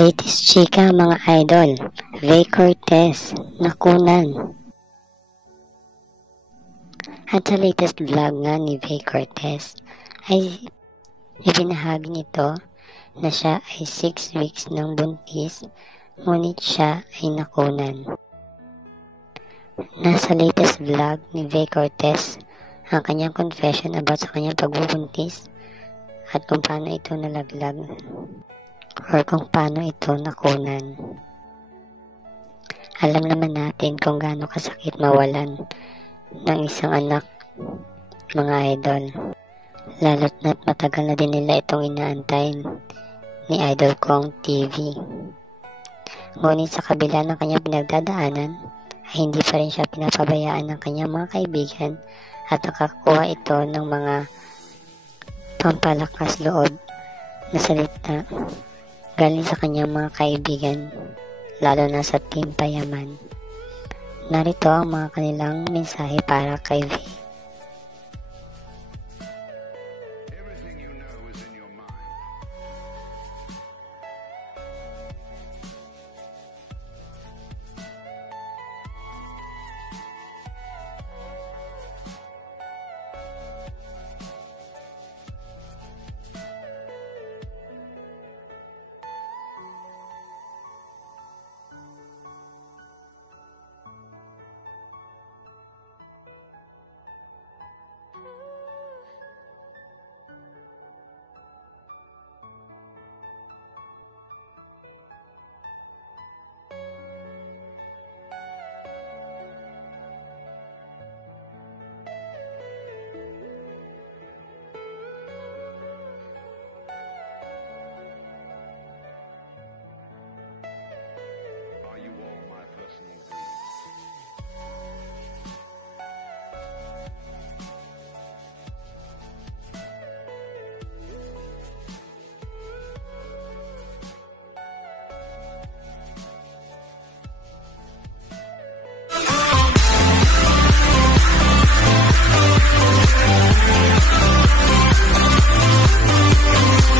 Latest chika mga idol, Vay Cortez, nakunan. At sa latest vlog nga ni Vay Cortez ay ibinahagi nito na siya ay 6 weeks ng buntis, ngunit siya ay nakunan. Nasa latest vlog ni Vay Cortez ang kanyang confession about sa kanyang pagbubuntis at kung paano ito nalaglag or kung paano ito nakunan. Alam naman natin kung gaano kasakit mawalan ng isang anak, mga idol. Lalo't na't matagal na din nila itong inaantay ni Idol Kong TV. Ngunit sa kabila ng kanyang pinagdadaanan, ay hindi pa rin siya pinapabayaan ng kanyang mga kaibigan at nakakuha ito ng mga pampalakas loob na salita galing sa kanyang mga kaibigan, lalo na sa Team Payaman. Narito ang mga kanilang mensahe para kay Vay.